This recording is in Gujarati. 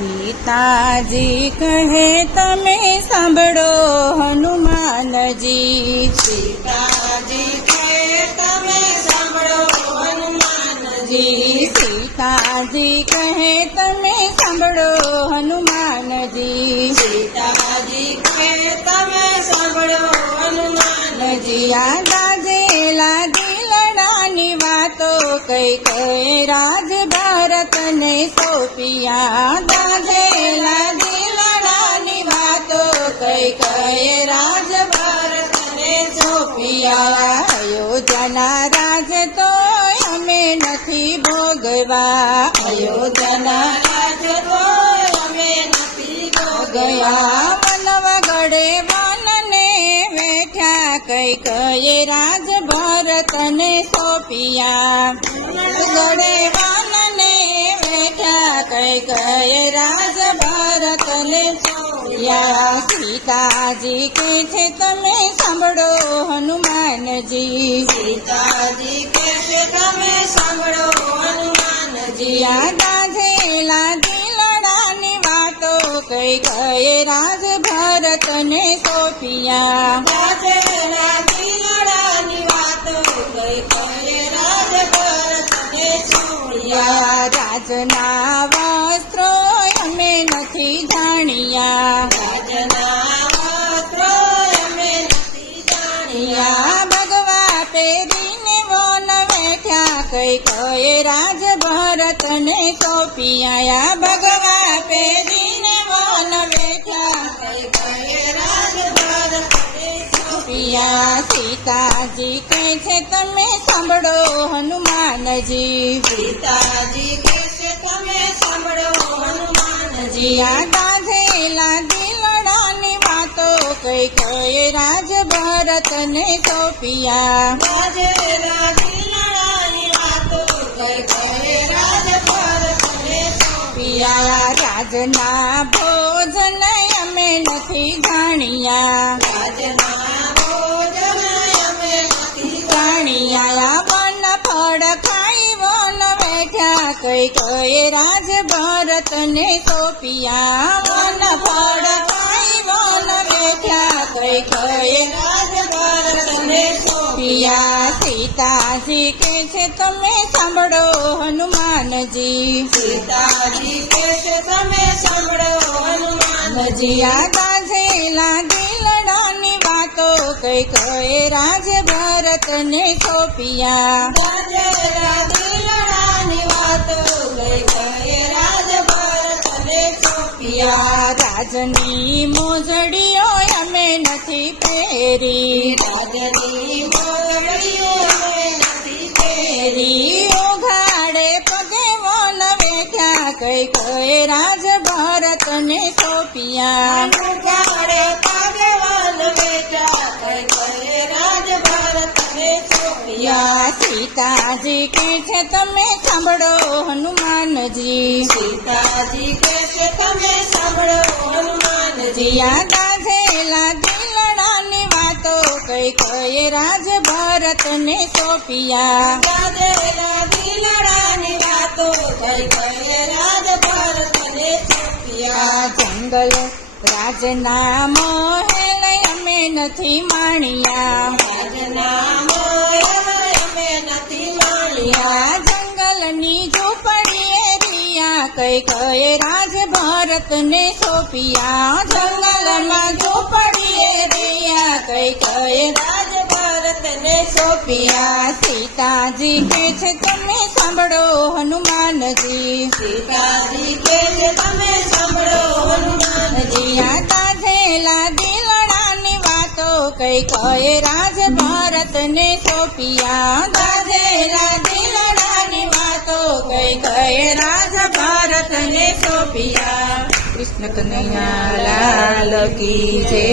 સીતાજી કહે તમે સાંભળો હનુમાનજી. સીતાજી કહે તમે સાંભળો હનુમાનજી. સીતાજી કહે તમે સાંભળો હનુમાનજી. સીતાજી કહે તમે સાંભળો હનુમાનજી. આ દાજેલા દિલડાની વાતો કઈ કહે રાજ ભારતને સોંપિયા. દાજેલા દિલડાની વાતો કઈ કહે રાજ ભારતને સોંપિયા. અયોધ્યાના રાજ તો અમે નથી ભોગવા. અયોધ્યાના રાજ તો અમે નથી ગયા વનવગડે વનને બેઠા કઈ કહે રાજ ભરતને સોંપિયા. ગડે વનને બેઠા કઈ કહે રાજ ભરતને સોંપિયા. સીતાજી કે છે તમે સાંભળો હનુમાનજી. સીતાજી કહે છે તમે સાંભળો હનુમાનજી. આ દાઝેલા દિલડાની વાતો કઈ કહે રાજ ભરતને સોંપિયા. દાઝેલા દિલડાની વાતો કઈ કહે રાજ ભરતને સોંપિયા. રાજના વસ્ત્રો અમે નથી જાણ્યા. રાજના વસ્ત્રો અમે નથી જાણ્યા. ભગવા પહેરીને વન બેઠા કઈ કહે રાજ ભરતને સોંપિયા. ભગવા પહેરીને વન બેઠા કઈ કહે રાજ ભરતને સોંપિયા. સીતાજી કે છે તમે સાંભળો હનુમાનજી. સીતાજી કહે છે તમે સાંભળો હનુમાનજી. આ દાઝેલા દિલડાની વાતો કઈ કહે રાજ ભરતને સોંપિયા. દાઝેલા દિલડાની વાતો કઈ કહે રાજ ભરતને સોંપિયા. રાજના ભોજન અમે નથી જાણ્યા. રાજના ભોજન અમે નથી જાણ્યા વન ફળ ખાઈ વન બેઠા કઈ કહે રાજ ભરતને સોંપિયા. વન ફળ ખાઈ વન બેઠા કઈ કહે રાજ ભરતને સોંપિયા. સીતાજી કે છે તમે સાંભળો હનુમાનજી. સીતાજી કહે છે તમે સાંભળો હનુમાનજી. આ દાઝેલા દિલડાની વાતો કઈ કહે રાજ ભરતને સોંપિયા. દાઝેલા દિલડાની વાતો કઈ કહે રાજ ભરતને સોંપિયા. રાજની મોજડીઓ અમે નથી પહેરી. રાજની મોગડીઓ અમે નથી પહેરી. ઓઘાડે પગે વન બેઠા કઈ કહે રાજ ભરતને સોંપિયા. ઉઘાડે પગે વન બેઠા કઈ કહે રાજ ભરતને સોંપિયા. સીતાજી કે છે તમે સાંભળો હનુમાનજી. સીતાજી કહે છે તમે સાંભળો હનુમાનજી. આ દાઝેલા દિલડાની વાતો કઈ કહે રાજ ભરતને સોંપિયા. દાઝેલા દિલડાની વાતો કઈ કહે રાજ ભરતને સોંપિયા. જંગલ રાજના મહેલ અમે નથી માણ્યા. રાજના મોહ અમે નથી માણ્યા. જંગલની ઝૂંપડીએ રિયા કઈ કહે રાજ ભરતને સોંપિયા. જંગલમાં ઝૂંપડીએ રિયા કઈ કહે રાજ ભરતને સોંપિયા. સીતાજી કે છે તમે સાંભળો હનુમાનજી. સીતાજી કહે છે તમે સાંભળો હનુમાનજી. આ દાઝેલા દિલડાની વાતો કઈ કહે રાજ ભરતને સોંપિયા. દાઝેલા દિલડાની વાતો કઈ કહે રાજ ભરતને સોંપિયા. કૃષ્ણ કનૈયા લાલ કી જય.